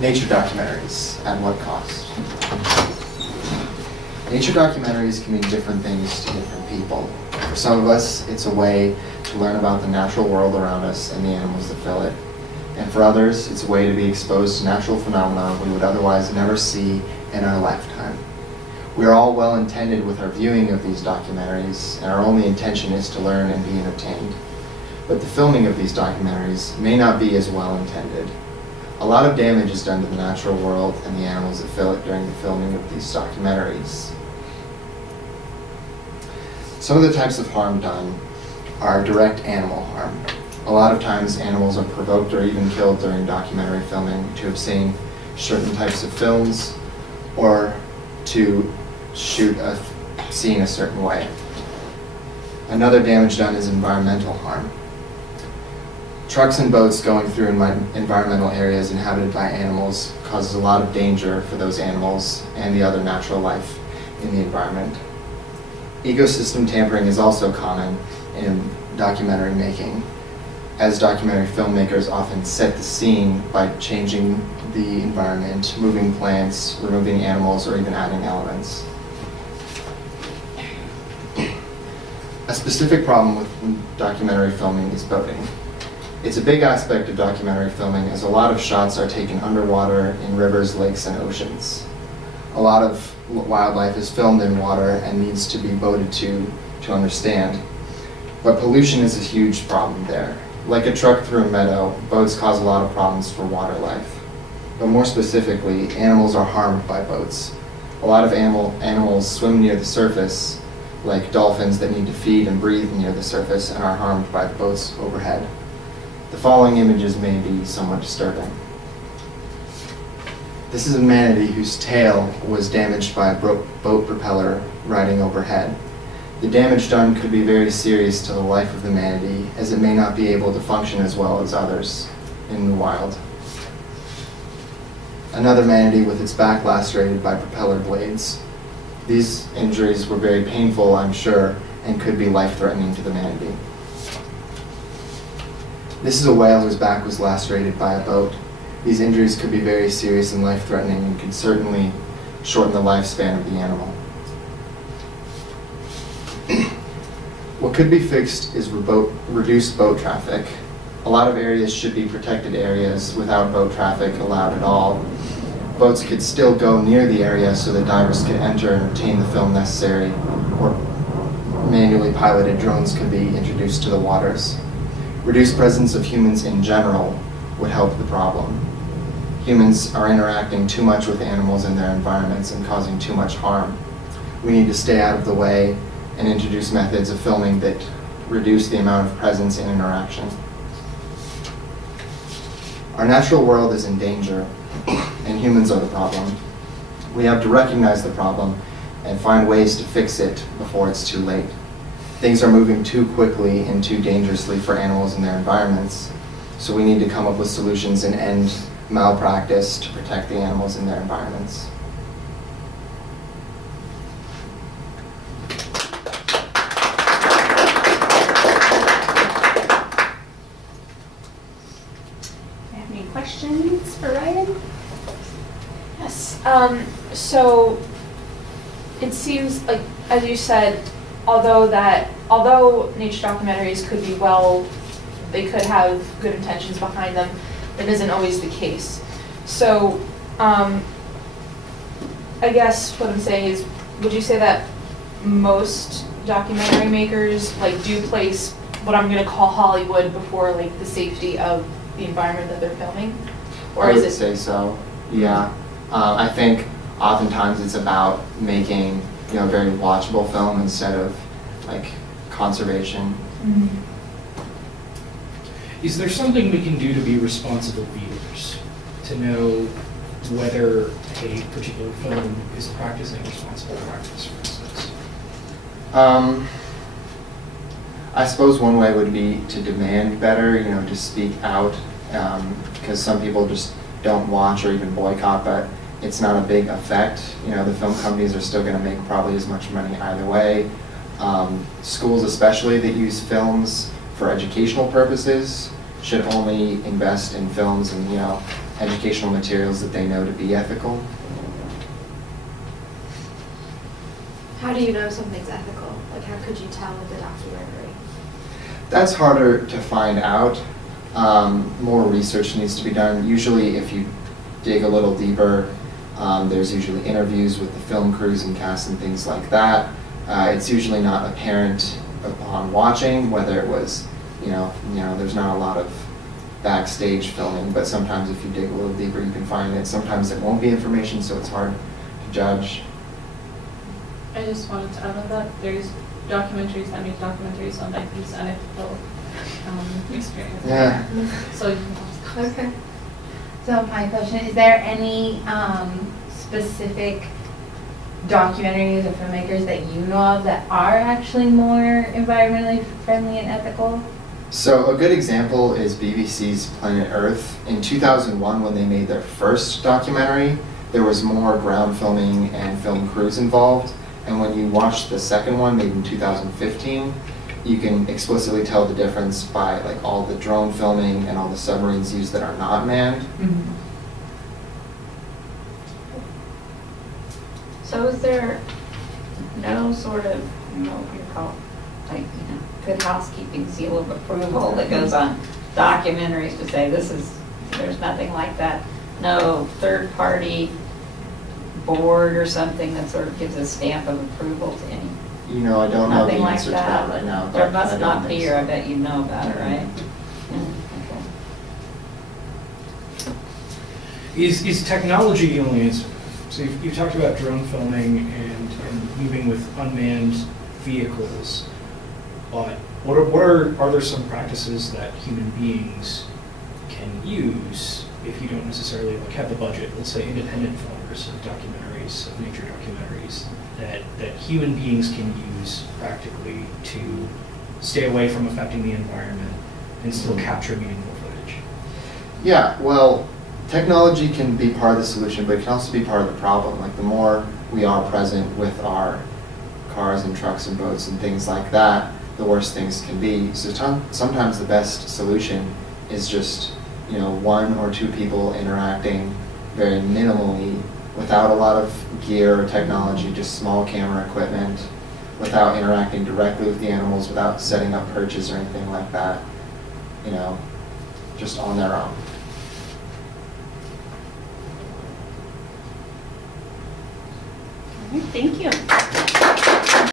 Nature documentaries, at what cost? Nature documentaries can mean different things to different people. For some of us, it's a way to learn about the natural world around us and the animals that fill it. And for others, it's a way to be exposed to natural phenomena we would otherwise never see in our lifetime. We are all well intended with our viewing of these documentaries, and our only intention is to learn and be entertained. But the filming of these documentaries may not be as well intended. A lot of damage is done to the natural world and the animals that fill it during the filming of these documentaries. Some of the types of harm done are direct animal harm. A lot of times animals are provoked or even killed during documentary filming to obtain certain types of films or to shoot a scene a certain way. Another damage done is environmental harm. Trucks and boats going through environmental areas inhabited by animals causes a lot of danger for those animals and the other natural life in the environment. Ecosystem tampering is also common in documentary making, as documentary filmmakers often set the scene by changing the environment, moving plants, removing animals, or even adding elements. A specific problem with documentary filming is boating. It's a big aspect of documentary filming, as a lot of shots are taken underwater in rivers, lakes, and oceans. A lot of wildlife is filmed in water and needs to be boated to understand. But pollution is a huge problem there. Like a truck through a meadow, boats cause a lot of problems for water life. But more specifically, animals are harmed by boats. A lot of animals swim near the surface, like dolphins that need to feed and breathe near the surface and are harmed by the boats overhead. The following images may be somewhat disturbing. This is a manatee whose tail was damaged by a boat propeller riding overhead. The damage done could be very serious to the life of the manatee, as it may not be able to function as well as others in the wild. Another manatee with its back lacerated by propeller blades. These injuries were very painful, I'm sure, and could be life-threatening to the manatee. This is a whale whose back was lacerated by a boat. These injuries could be very serious and life-threatening and could certainly shorten the lifespan of the animal. What could be fixed is reduced boat traffic. A lot of areas should be protected areas without boat traffic allowed at all. Boats could still go near the area so that divers could enter and obtain the film necessary, or manually piloted drones could be introduced to the waters. Reduced presence of humans in general would help the problem. Humans are interacting too much with animals in their environments and causing too much harm. We need to stay out of the way and introduce methods of filming that reduce the amount of presence and interaction. Our natural world is in danger, and humans are the problem. We have to recognize the problem and find ways to fix it before it's too late. Things are moving too quickly and too dangerously for animals in their environments, so we need to come up with solutions and end malpractice to protect the animals in their environments. Any questions for Ryan? Yes. So it seems like, as you said, although nature documentaries could be they could have good intentions behind them, that isn't always the case. So I guess what I'm saying is, would you say that most documentary makers do place what I'm going to call Hollywood before the safety of the environment that they're filming? Or I would say so, yeah. I think oftentimes it's about making a very watchable film instead of conservation. Mm-hmm. Is there something we can do to be responsible viewers, to know whether a particular film is practicing responsible practice, for instance? I suppose one way would be to demand better, to speak out, because some people just don't watch or even boycott, but it's not a big effect. The film companies are still going to make probably as much money either way. Schools especially that use films for educational purposes should only invest in films and educational materials that they know to be ethical. How do you know something's ethical? Like, how could you tell with a documentary? That's harder to find out. More research needs to be done. Usually if you dig a little deeper, there's usually interviews with the film crews and cast and things like that. It's usually not apparent upon watching whether it was, there's not a lot of backstage filming, but sometimes if you dig a little deeper you can find it. Sometimes it won't be information, so it's hard to judge. I just wanted to add on that there's documentaries that make documentaries on like these unethical experiences. Yeah. So you can also. Okay. So my question, is there any specific documentaries or filmmakers that you know of that are actually more environmentally friendly and ethical? So a good example is BBC's Planet Earth. In 2001, when they made their first documentary, there was more ground filming and film crews involved. And when you watch the second one, made in 2015, you can explicitly tell the difference by like all the drone filming and all the submarines used that are not manned. Mm-hmm. So is there no sort of, what you call, like, good housekeeping seal of approval that goes on documentaries to say there's nothing like that? No third-party board or something that sort of gives a stamp of approval to any? I don't know the Nothing like answer to that right now. There but must I not don't be, think or so. I bet you know about it, right? Yeah, okay. Is technology the only answer? So you've talked about drone filming and moving with unmanned vehicles, but are there some practices that human beings can use if you don't necessarily have the budget? Let's say independent filmmakers of documentaries, of nature documentaries, that human beings can use practically to stay away from affecting the environment and still capture meaningful footage. Yeah, well, technology can be part of the solution, but it can also be part of the problem. Like the more we are present with our cars and trucks and boats and things like that, the worse things can be. So sometimes the best solution is just, one or two people interacting very minimally without a lot of gear or technology, just small camera equipment, without interacting directly with the animals, without setting up perches or anything like that, just on their own. All right, thank you.